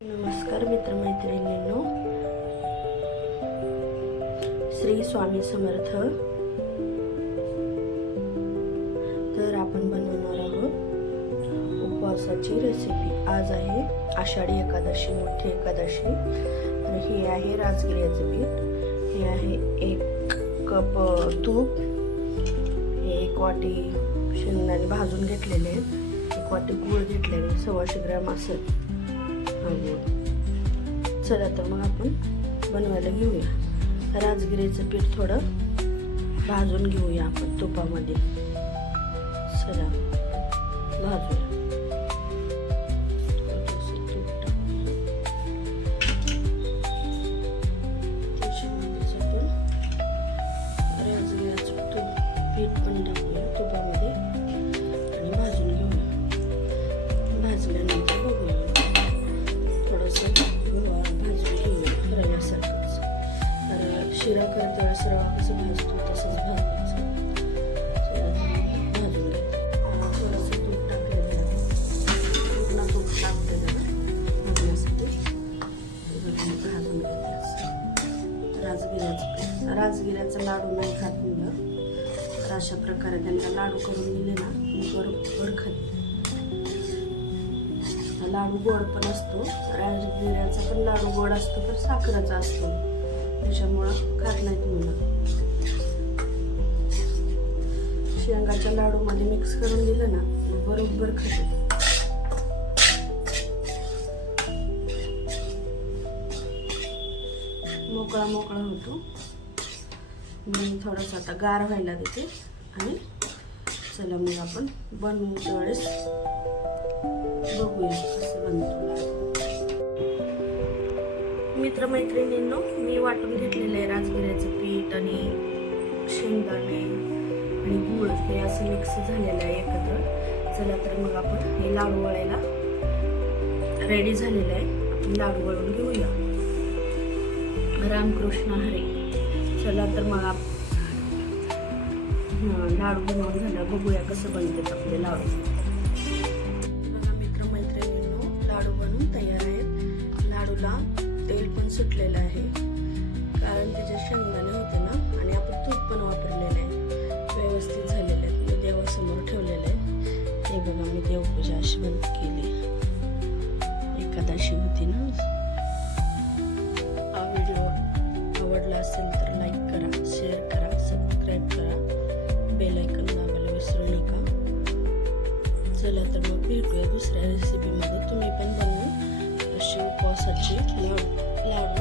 नमस्कार मित्रमैत्रिणींनो, श्री स्वामी समर्थ. तर आपण बनवणार आहोत उपवासाची रेसिपी. आज आहे आषाढी एकादशी, मोठी एकादशी. तर हे आहे राजगिऱ्याचं पीठ, हे आहे 1 कप तूप, हे 1 वाटी शेंगदाणे भाजून घेतलेले, 1 वाटी गूळ घेतलेले, 125 ग्रॅम असं. चला तर मग आपण बनवायला घेऊया. राजगिरीचं पीठ थोडं भाजून घेऊया आपण तुपामध्ये. चला भाजूया. राजगिऱ्याचं पीठ पण टाकूया तुपामध्ये आणि भाजून घेऊया. भाजल्यानंतर बघूया थोडंसं भाजून घेऊया रव्यासारखंच. तर शिरा करता वेळेस रवा कसं भाजतो तसंच भाजायचं. भाजून घ्यायचं. थोडंसं तूप टाकलेलं आहे, पूर्ण तूप टाकलेलं भाजण्यासाठी. भाजून घ्यायचं. राजगिऱ्याचा लाडू नाही खात मुलं, तर अशा प्रकारे त्यांना लाडू करून दिले ना बरोबर खात. लाडू गोड पण असतो, राजगिऱ्याचा पण लाडू गोड असतो, तर साखरेचा असतो, त्याच्यामुळं खात नाहीत मुलं. शेंगाच्या लाडू मध्ये मिक्स करून दिलं ना बरोबर खाते. मोकळा होतो. मी थोडासा आता गार व्हायला देते आणि चला मग आपण बनवू वेळेस बघूया कसं बनतो. मित्रमैत्रिणींनो, मी वाटून घेतलेलं आहे राजगिऱ्याचं पीठ आणि शेंगदाणे आणि गूळ, हे असं मिक्स झालेलं आहे एकत्र. चला तर मग आपण हे लाडू वळायला रेडी झालेलं आहे. आपण लाडू वळून घेऊया. रामकृष्ण हरी. चला तर मग आपण लाडू बनवून झालं, बघूया कसं बनतात आपले लाडू. लाडू बनवून तयार आहेत. लाडूला तेल पण सुटलेलं आहे, कारण त्याचे शेंगदाणे होते ना आणि आपण तूप पण वापरलेलं आहे. व्यवस्थित झालेले आहेत. मी देवासमोर ठेवलेले आहे. हे बघा, मी देवपूजा अशी बंद केली. एकादशी होती ना. हा व्हिडिओ आवडला असेल तर लाईक करा, शेअर करा, सबस्क्राईब करा, बेल आयकॉन दाबायला विसरू नका. चला तर मग भेटूया दुसऱ्या रेसिपीमध्ये. तुम्ही पण बनवून अशी उपवासाची लाडू